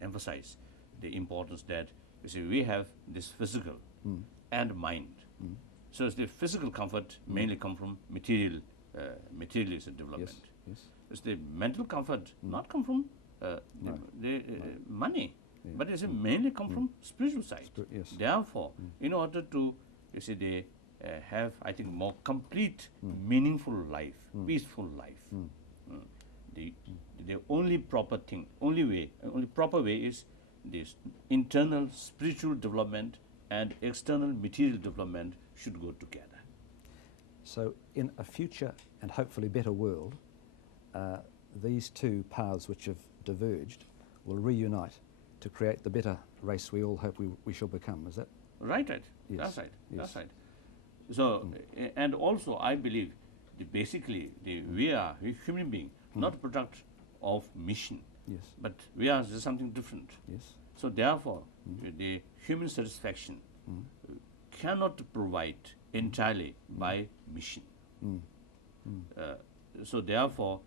emphasize the importance that you see we have this physical and mind. So the physical comfort mainly come from materialism development. Yes. It's the mental comfort not come from the money, but it's mainly come from spiritual side. Yes. Therefore, in order to they have, I think, more complete, meaningful life, peaceful life. The only proper thing, only proper way is this internal spiritual development and external material development should go together. So in a future and hopefully better world, these two paths which have diverged will reunite to create the better race we all hope we shall become. Is that? Right. Yes. That's right. Yes. That's right. So, and also I believe basically we are human being, not product of mission, Yes. but we are something different. Yes. So therefore, the human satisfaction cannot provide entirely by mission. So therefore,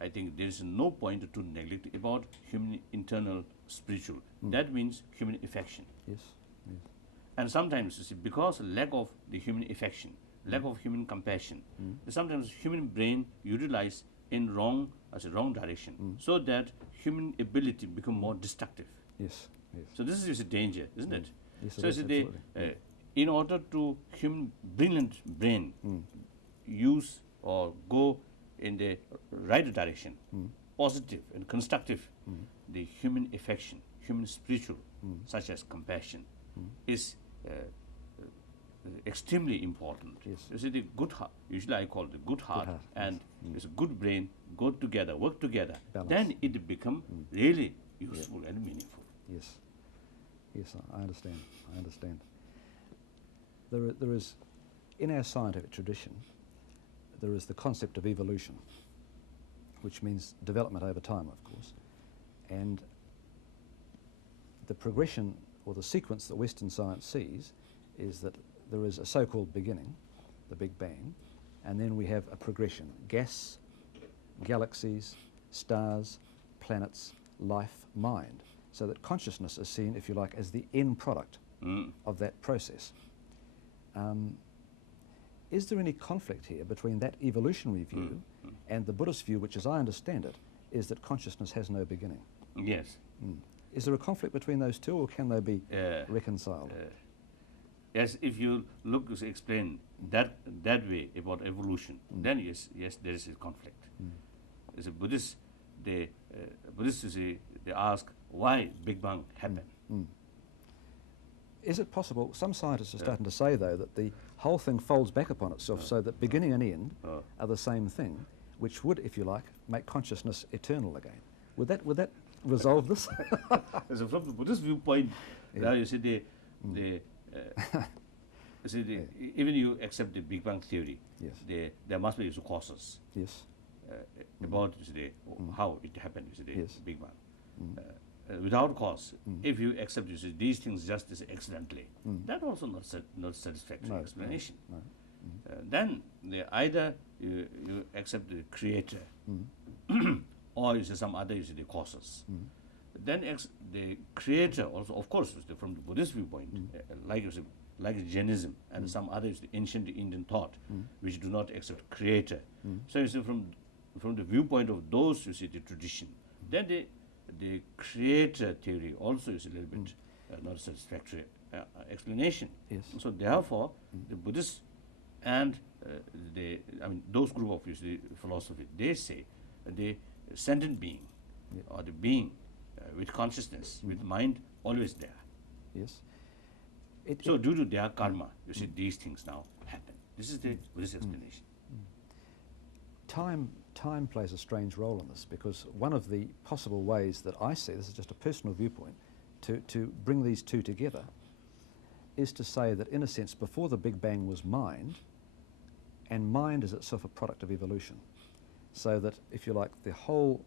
I think there is no point to neglect about human internal spiritual. That means human affection. Yes. And sometimes, because lack of the human affection, lack of human compassion, sometimes human brain utilize in wrong direction, so that human ability become more destructive. Yes. So this is a danger, isn't it? Yes, So it is, absolutely. In order to human brilliant brain use or go in the right direction, positive and constructive, the human affection, human spiritual, such as compassion, is extremely important. Yes. You see, the good heart, usually I call it the good heart, and yes. it's a good brain, go together, work together, Balance. then it become really useful and meaningful. Yes. Yes, I understand. There is, in our scientific tradition, there is the concept of evolution, which means development over time, of course. And the progression or the sequence that Western science sees is that there is a so-called beginning, the Big Bang, and then we have a progression: gas, galaxies, stars, planets, life, mind. So that consciousness is seen, if you like, as the end product of that process. Is there any conflict here between that evolutionary view and the Buddhist view, which, as I understand it, is that consciousness has no beginning? Yes. Is there a conflict between those two, or can they be reconciled? Yes, if you look to explain that way about evolution, then yes, there is a conflict. As a Buddhist, Buddhists they ask why Big Bang happened. Is it possible, some scientists are starting to say though, that the whole thing folds back upon itself, so that beginning and end are the same thing, which would, if you like, make consciousness eternal again? Would that resolve this? So from the Buddhist viewpoint, now you see even you accept the Big Bang theory, Yes. there must be causes Yes. about how it happened. Yes. Big Bang. Without cause, if you accept these things just as accidentally, that also not satisfactory explanation. No. Then either you accept the creator, or you say some other the causes. Then the creator also, of course, from the Buddhist viewpoint, like Jainism and some others, the ancient Indian thought, which do not accept creator. So you see, from the viewpoint of those, you see the tradition, then the creator theory also is a little bit not satisfactory explanation. Yes. So therefore, the Buddhists and those group of philosophy, they say the sentient being or the being with consciousness, with mind, always there. Yes. So due to their karma, you see these things now happen. This is the Buddhist explanation. Time plays a strange role in this, because one of the possible ways that I see, this is just a personal viewpoint, to bring these two together is to say that, in a sense, before the Big Bang was mind, and mind is itself a product of evolution. So that, if you like, the whole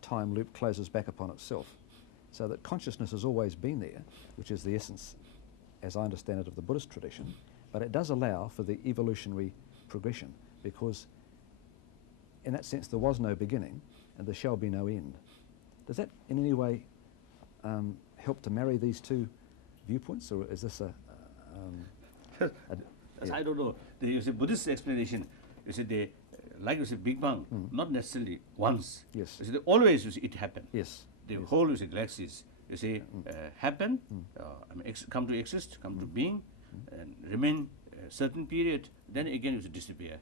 time loop closes back upon itself. So that consciousness has always been there, which is the essence, as I understand it, of the Buddhist tradition, but it does allow for the evolutionary progression, because in that sense there was no beginning and there shall be no end. Does that in any way help to marry these two viewpoints, or is this I don't know. You see, Buddhist explanation, you see, they, like you see, Big Bang, not necessarily once. Yes. You see, always you see, it happened. Yes. The whole you see, galaxies, you see, happen, come to exist, come to being, and remain a certain period, then again you see, disappear.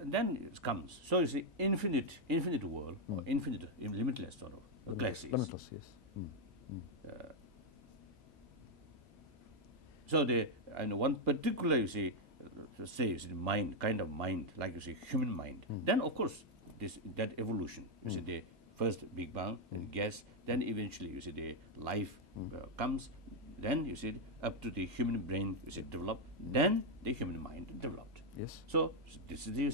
And then it comes. So you see, infinite world, or infinite, limitless sort of galaxies. Limitless, yes. So the and one particular you see, say you see, mind, kind of mind, like you see, human mind. Then of course that evolution. You see the first Big Bang and gas. Then eventually you see the life comes. Then you see up to the human brain you see developed. Then the human mind developed. Yes. So this is the you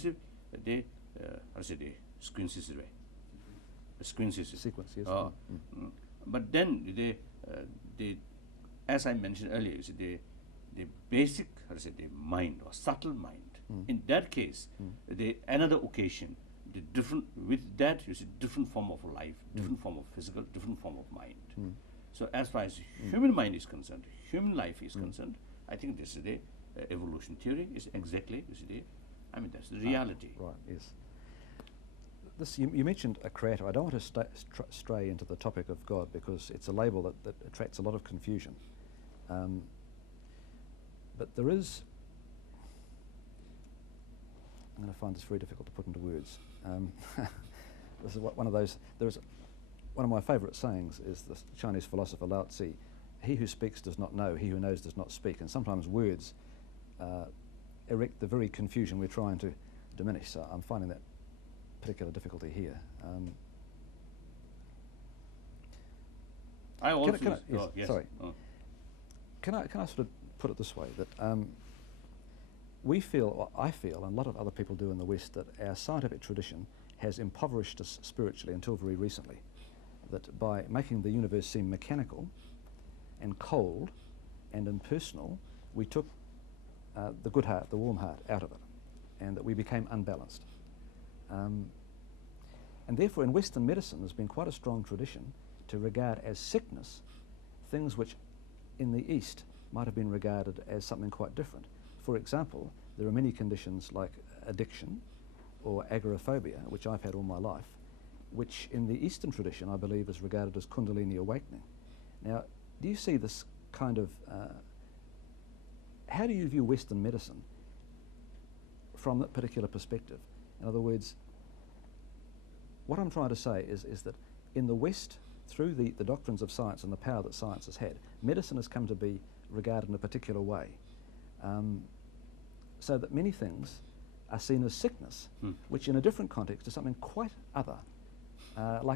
see the sequences way. Sequences. Sequence, yes. But then the as I mentioned earlier, you see the basic, the mind or subtle mind. In that case, the another occasion, the different with that you see different form of life, different form of physical, different form of mind. So as far as human mind is concerned, human life is concerned, I think this is the evolution theory is exactly you see that's the reality. Right. Yes. This you mentioned a creator. I don't want to stray into the topic of God because it's a label that attracts a lot of confusion. But there is, I'm going to find this very difficult to put into words. This is one of those, one of my favourite sayings is the Chinese philosopher Lao Tzu, he who speaks does not know, he who knows does not speak. And sometimes words erect the very confusion we're trying to diminish. So I'm finding that particular difficulty here. I also yes. Sorry. Can I sort of put it this way, that we feel, or I feel, and a lot of other people do in the West, that our scientific tradition has impoverished us spiritually until very recently. That by making the universe seem mechanical and cold and impersonal, we took the good heart, the warm heart, out of it, and that we became unbalanced. And therefore in Western medicine there's been quite a strong tradition to regard as sickness things which in the East might have been regarded as something quite different. For example, there are many conditions like addiction or agoraphobia, which I've had all my life, which in the Eastern tradition I believe is regarded as Kundalini awakening. Now, do you see this kind of, how do you view Western medicine from that particular perspective? In other words, what I'm trying to say is that in the West, through the doctrines of science and the power that science has had, medicine has come to be regarded in a particular way, so that many things are seen as sickness, which in a different context is something quite other,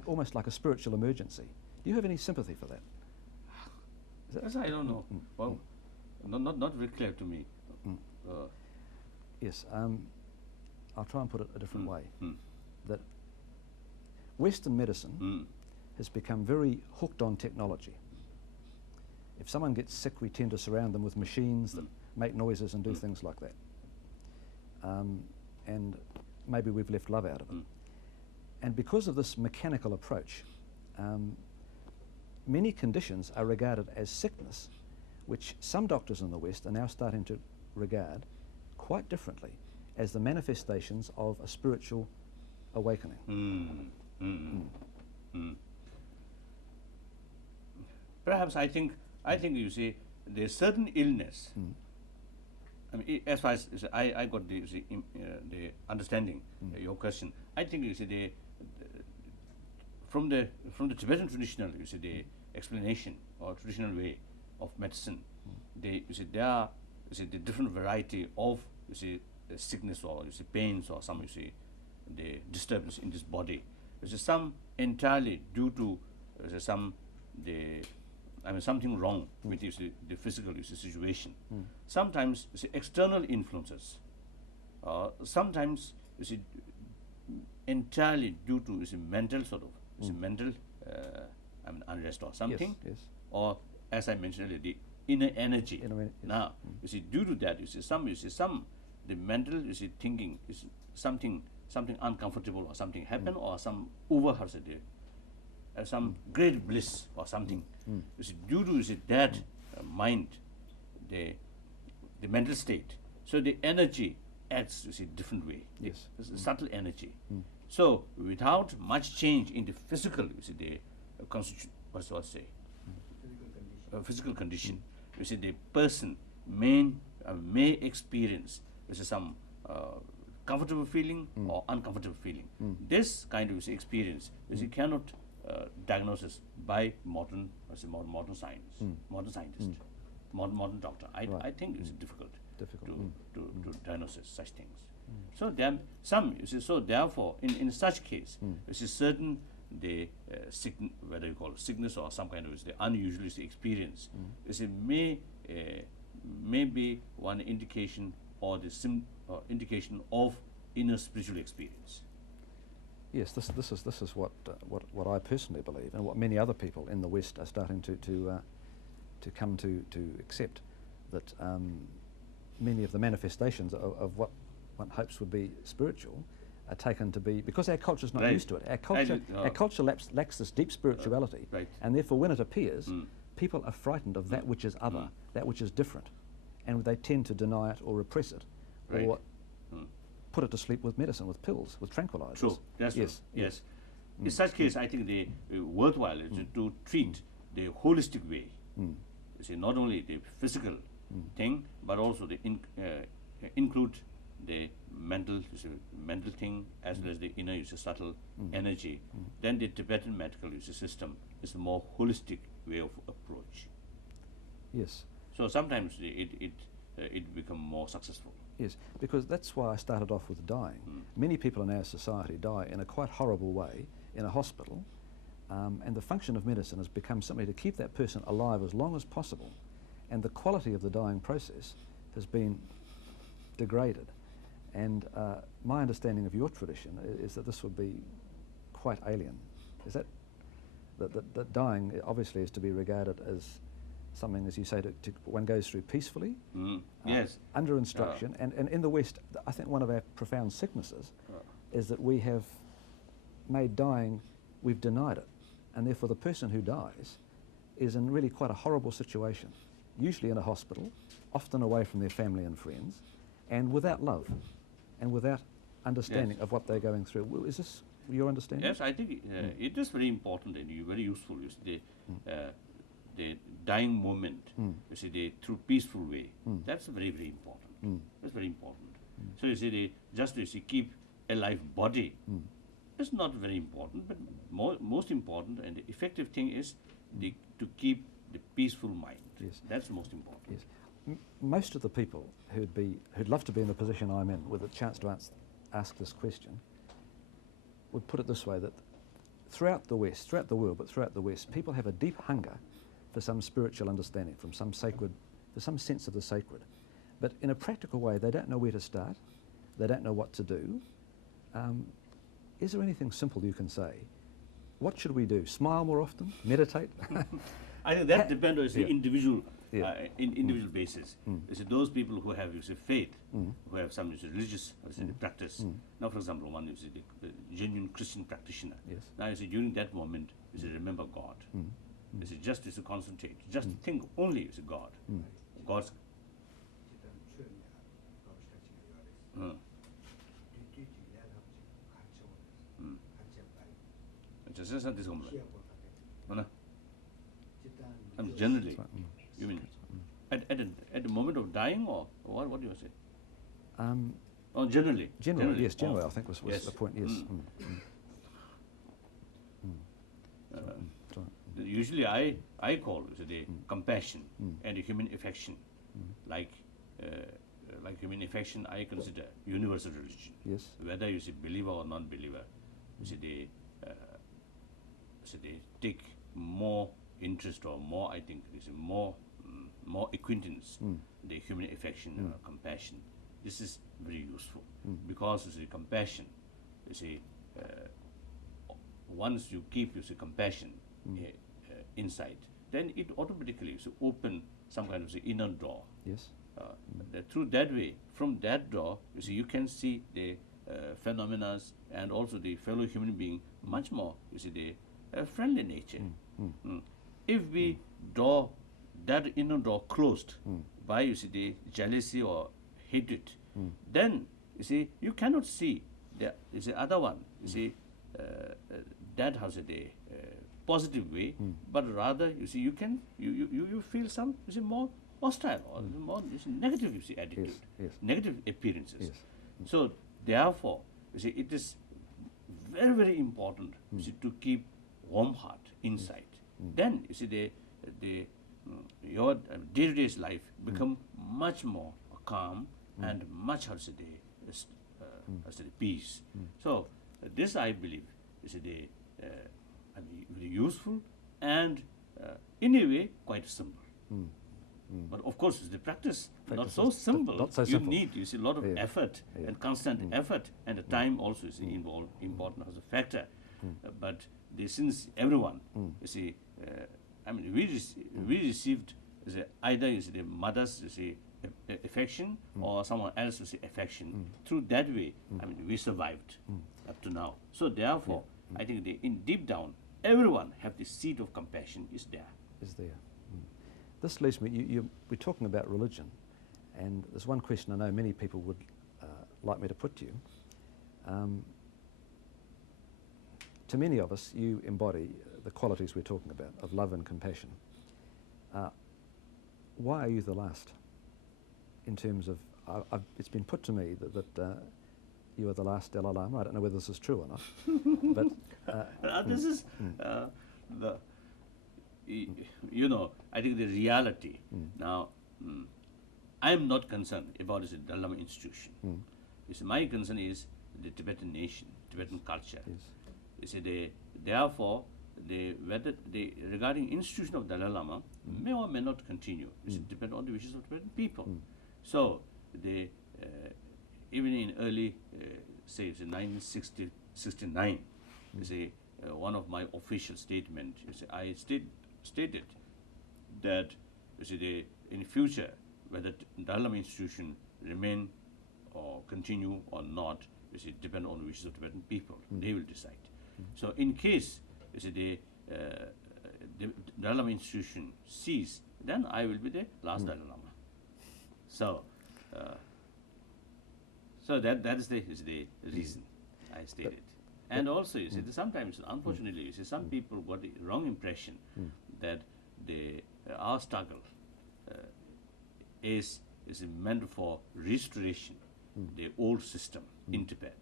almost like a spiritual emergency. Do you have any sympathy for that? Yes, I don't know. Well, not very clear to me. Yes, I'll try and put it a different way. That Western medicine has become very hooked on technology. If someone gets sick, we tend to surround them with machines that make noises and do things like that. And maybe we've left love out of it. And because of this mechanical approach, many conditions are regarded as sickness, which some doctors in the West are now starting to regard quite differently as the manifestations of a spiritual awakening. Perhaps I think you see there's certain illness. I mean, as far as I got the understanding your question. I think you see from the Tibetan traditional you see the explanation or traditional way of medicine. You see there are the different variety of the sickness or pains or some the disturbance in this body. Some entirely due to something wrong with the physical situation. Sometimes external influences. Sometimes entirely due to mental sort of mental unrest or something. Yes. Or as I mentioned earlier, the inner energy. Now due to that the mental thinking is something uncomfortable or something happen or some over some great bliss or something. You see, due to, you see, that mind, the mental state, so the energy acts, you see, different way. Yes. It's a subtle energy. So without much change in the physical, you see, the constitution, what's what say? Physical condition. You see, the person may experience, you see, some comfortable feeling or uncomfortable feeling. This kind of, you see, experience, you see, cannot diagnosis by modern science, modern scientist, modern doctor. I think it's difficult to diagnose such things. So then some, you see, so therefore in such case, you see, certain the whether you call it sickness or some kind of, you see, unusual, you see, experience, you see, may be one indication or the indication of inner spiritual experience. Yes, this is what I personally believe, and what many other people in the West are starting to come to accept, that many of the manifestations of what one hopes would be spiritual are taken to be, because our culture is not used to it. Our culture lacks this deep spirituality, and therefore when it appears, people are frightened of that which is other, that which is different, and they tend to deny it or repress it, or put it to sleep with medicine, with pills, with tranquilizers. True. That's true. Yes. In such case, I think the worthwhile is to treat the holistic way. You see, not only the physical thing, but also the include the mental, you see, mental thing, as well as the inner, you see, subtle energy. Then the Tibetan medical, you see, system is a more holistic way of approach. Yes. So sometimes it become more successful. Yes, because that's why I started off with dying. Many people in our society die in a quite horrible way in a hospital, and the function of medicine has become simply to keep that person alive as long as possible, and the quality of the dying process has been degraded. And my understanding of your tradition is that this would be quite alien. Is that dying obviously is to be regarded as something, as you say, one goes through peacefully, yes, under instruction, and in the West, I think one of our profound sicknesses is that we have made dying, we've denied it, and therefore the person who dies is in really quite a horrible situation, usually in a hospital, often away from their family and friends, and without love, and without understanding of what they're going through. Is this your understanding? Yes, I think it is very important and very useful. You see, the dying moment, you see, through peaceful way. That's very, very important. That's very important. So you see, just to keep a live body is not very important, but most important and the effective thing is to keep the peaceful mind. Yes. That's the most important. Yes. Most of the people who'd love to be in the position I'm in, with a chance to ask this question, would put it this way: that throughout the West, throughout the world, but throughout the West, people have a deep hunger for some spiritual understanding, from some sacred, for some sense of the sacred. But in a practical way, they don't know where to start. They don't know what to do. Is there anything simple you can say? What should we do? Smile more often? Meditate? I think that depends on the individual, individual basis. You see, those people who have, you see, faith, who have some, you see, religious, you see, practice. Now, for example, one, you see, the genuine Christian practitioner. Yes. Now, you see, during that moment, you see, remember God. You see, just to concentrate, just think only, you see, God. God's. Generally, you mean at the moment of dying, or what do you say? Oh, generally. Generally, yes, generally, I think was the point, yes. Usually I call the compassion and the human affection, like human affection, I consider universal religion. Yes. Whether you see believer or non-believer, you see they take more interest or more, I think, you see, more acquaintance, the human affection, compassion. This is very useful because you see compassion. You see, once you keep, you see, compassion inside, then it automatically, you see, open some kind of, say, inner door. Yes. Through that way, from that door, you see, you can see the phenomena and also the fellow human being much more, you see, a friendly nature. If we draw that inner door closed by, you see, the jealousy or hatred, then, you see, you cannot see the, you see, other one, you see, that has a positive way, but rather, you see, you feel some, you see, more hostile or more, you see, negative, you see, attitude, negative appearances. So therefore, you see, it is very, very important, you see, to keep warm heart inside. Then, you see, your day-to-day life become much more calm and much, how to say, peace. So this, I believe, is I mean, very useful and in a way quite simple. But of course, the practice not so simple. Not so you simple. need, you see, a lot of effort and constant effort, and the time also is involved, important as a factor. But since everyone, you see, I mean, we received, you see, either, you see, the mother's, you see, affection or someone else's, you see, affection. Through that way, I mean, we survived up to now. So therefore, I think in deep down, everyone have the seed of compassion is there. Is there. This leads me, we're talking about religion, and there's one question I know many people would like me to put to you. To many of us, you embody the qualities we're talking about of love and compassion. Why are you the last? In terms of, it's been put to me that you are the last Dalai Lama. I don't know whether this is true or not. But this is you know, I think the reality. Now, I am not concerned about the Dalai Lama institution. My concern is the Tibetan nation, Tibetan culture. You see, therefore, whether regarding institution of Dalai Lama may or may not continue. It depends on the wishes of Tibetan people. So, even in early, say, 1969, you see, one of my official statements, you see, I stated that, you see, in future, whether Dalai Lama institution remain or continue or not, you see, depend on the wishes of Tibetan people. They will decide. So, in case, you see, the Dalai Lama institution cease, then I will be the last Dalai Lama. So, so that is the reason I stated. And also, you see, sometimes, unfortunately, you see, some people got the wrong impression that our struggle is meant for restoration, the old system in Tibet.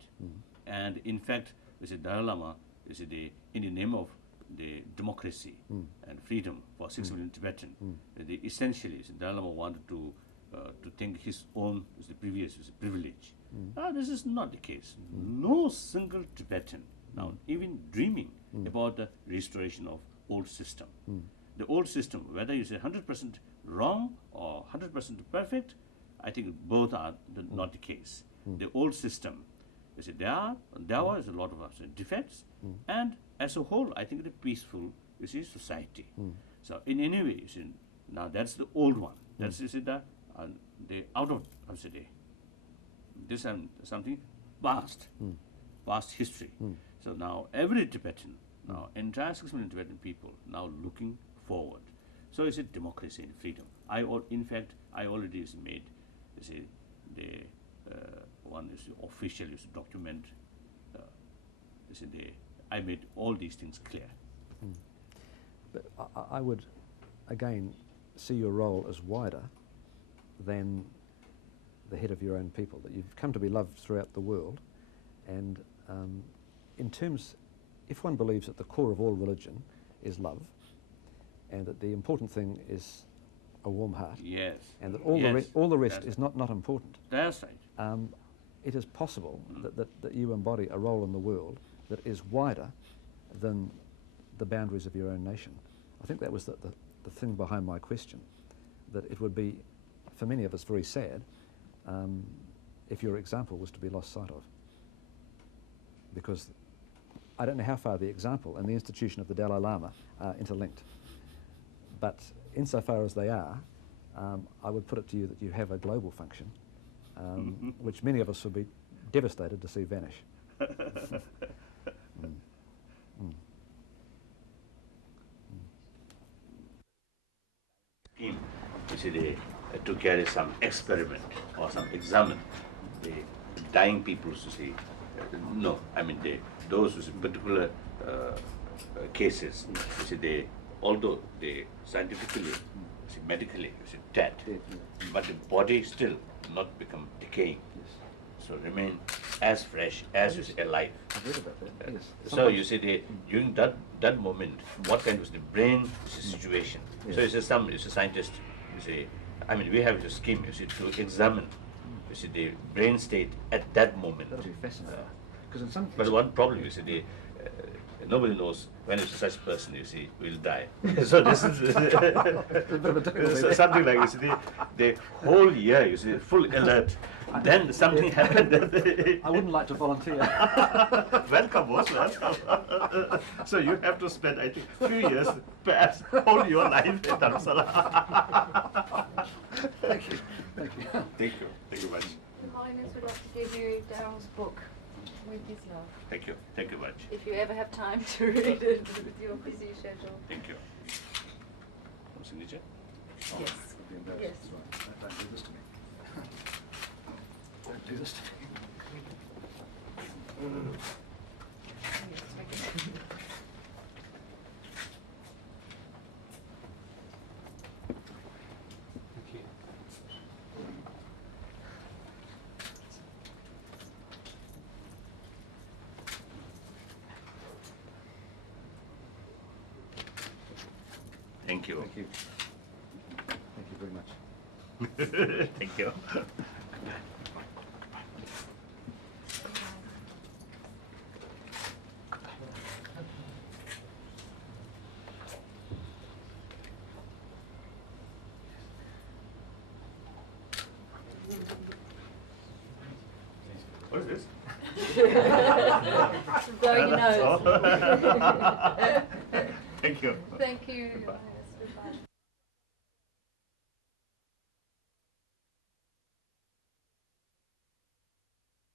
And in fact, you see, Dalai Lama, you see, in the name of the democracy and freedom for 6 million Tibetan, essentially, Dalai Lama wanted to think his own previous privilege. This is not the case. No single Tibetan now even dreaming about the restoration of old system. The old system, whether you say 100% wrong or 100% perfect, I think both are not the case. The old system, you see, there was a lot of defects, and as a whole, I think the peaceful, you see, society. So in any way, you see, now that's the old one. That's, you see, the out of, how to say, this and something vast history. So now every Tibetan, now entire 6 million Tibetan people now looking forward. So it's a democracy and freedom. In fact, I already made, you see, the one is official document. You see, I made all these things clear. But I would again see your role as wider than the head of your own people, that you've come to be loved throughout the world. And in terms, if one believes that the core of all religion is love, and that the important thing is a warm heart, and that all the rest is not important. That's right. It is possible that you embody a role in the world that is wider than the boundaries of your own nation. I think that was the thing behind my question, that it would be, for many of us, very sad if your example was to be lost sight of. Because I don't know how far the example and the institution of the Dalai Lama are interlinked, but insofar as they are, I would put it to you that you have a global function, which many of us would be devastated to see vanish. scheme, you see, to carry some experiment or some examine the dying people, you see. No, I mean, those with particular cases, you see, although they scientifically, you see, medically, you see, dead, but the body still not become decaying. So remain as fresh as is alive. I've read about that, yes. So you see, during that moment, what kind of the brain situation? Yes. So you see, scientist, you see, I mean, we have a scheme, you see, to examine, you see, the brain state at that moment. That'll be fascinating. Because in some But cases, one problem, you see, nobody knows when such person, you see, will die. So this is so something like, you see, the whole year, you see, full alert. Then something happened. I wouldn't like to volunteer. Welcome, boss, welcome. So you have to spend, I think, few years, perhaps whole your life in Dharamsala. Thank you. Thank you. Thank you. Thank you much. Your Holiness would like to give you Darryl's book, With His Love. Thank you. Thank you much. If you ever have time to read it with your busy schedule. Thank you. Signature? Yes. Yes. Don't do this to me. Don't do this to me. Thank you. Thank you. Thank you very much. Thank you. What is this? Blowing your nose. Thank you. Thank you. Goodbye.